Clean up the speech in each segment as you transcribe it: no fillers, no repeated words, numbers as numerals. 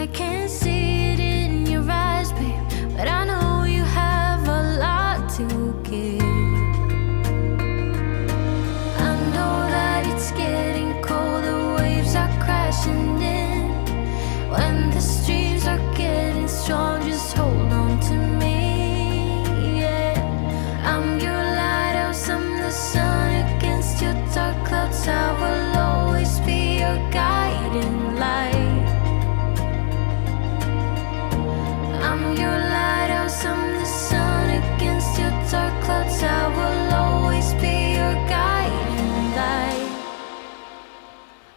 I can't see it in your eyes, babe, but I know you have a lot to give. I know that it's getting cold, the waves are crashing in. When the streams are getting strong, just hold on to me, yeah. I'm your lighthouse, I'm the sun against your dark clouds. I will always be your guiding light. I'm your lighthouse, I'm the sun against your dark clouds. I will always be your guiding light.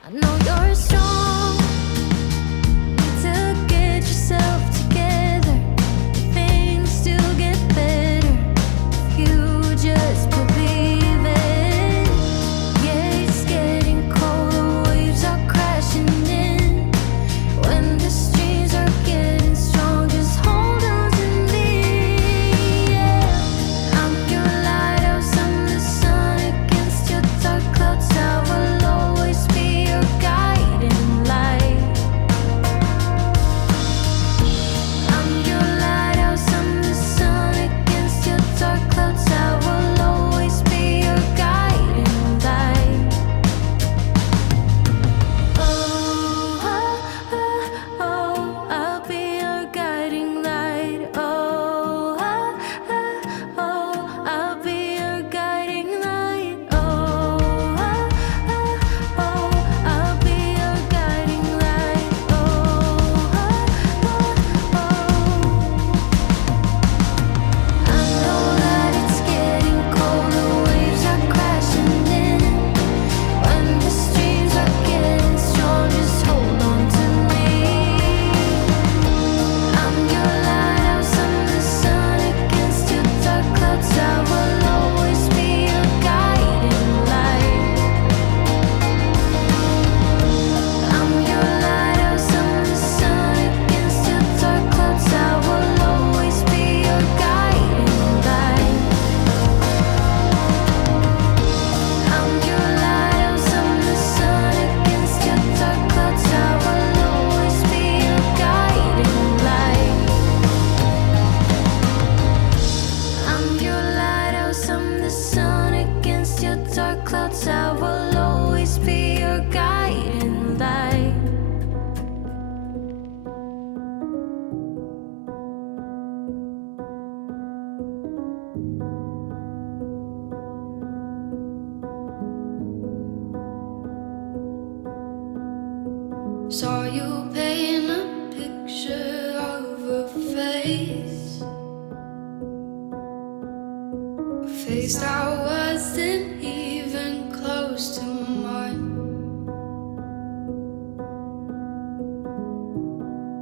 I know you're strong, to get yourself together. Things still get better if you just believe it. Yeah, it's getting cold, the waves are crashing in. When the streams are getting strong, just hold on to me, yeah. I'm your lighthouse, I'm the sun against your dark clouds. I will always be your guiding light. I'm your lighthouse, I'm the sun against your dark clouds. I will always be your guiding light. Oh, oh, oh, oh, I'll be your guiding light. Oh, oh, oh, oh, I'll be your guiding light. Oh, oh, oh, oh, I'll be your guiding light. Oh, oh, oh, I know that it's getting cold, the waves are crashing in. When the streams are getting strong, just hold on to me. I'm your lighthouse, I'm the sun against your dark clouds. I will always be your guiding light. I'm your lighthouse, I'm the sun against your dark clouds. I will always be your guiding light. I'm your lighthouse, I'm the sun against your dark clouds. I will always be your guiding light. I'm your lighthouse, I'm the sun against your dark clouds. I will always be your guiding light. Saw you paint a picture of a face, a face that wasn't even close to mine.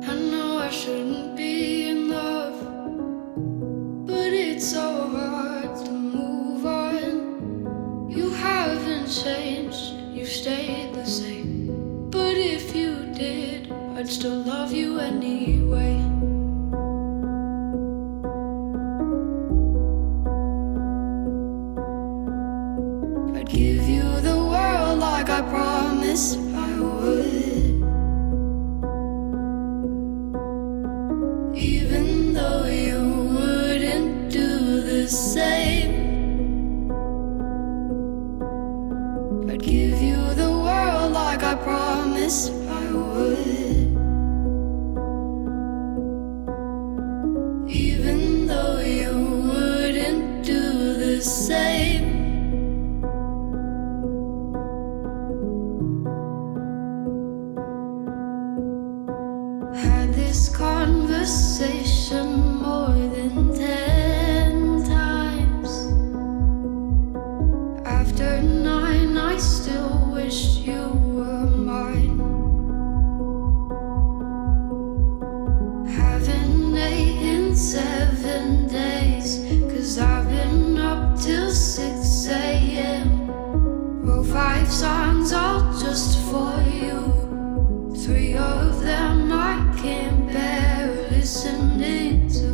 I know I shouldn't be in love, but it's so hard to move on. You haven't changed, you stayed the same. But if you did, I'd still love you anyway. I'd give you the world like I promised I would, even though you wouldn't do the same. I'd give you the world like I promised I would, even though you wouldn't do the same. Had this conversation more than 10 times. After 9, I still wish you were mine. Haven't ate in 7 days, 'cause I've been up till 6 a.m. Wrote 5 songs all just for you. 3 of them I can't bear listening to.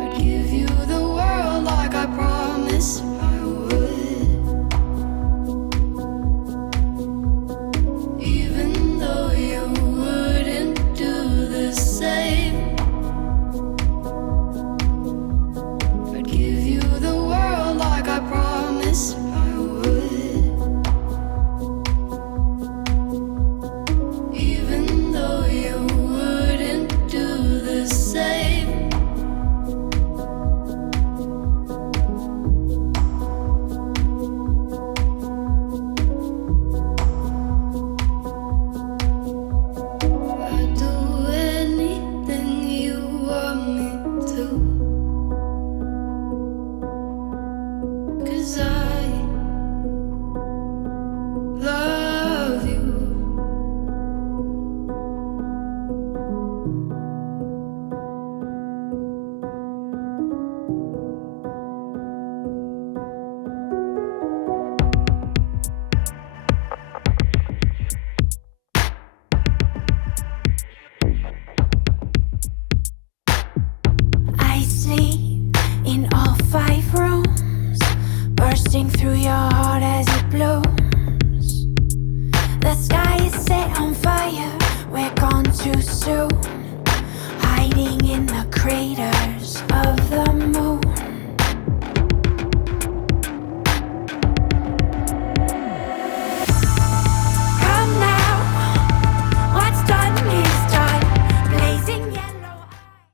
I'd give you the world like I promised I would, craters of the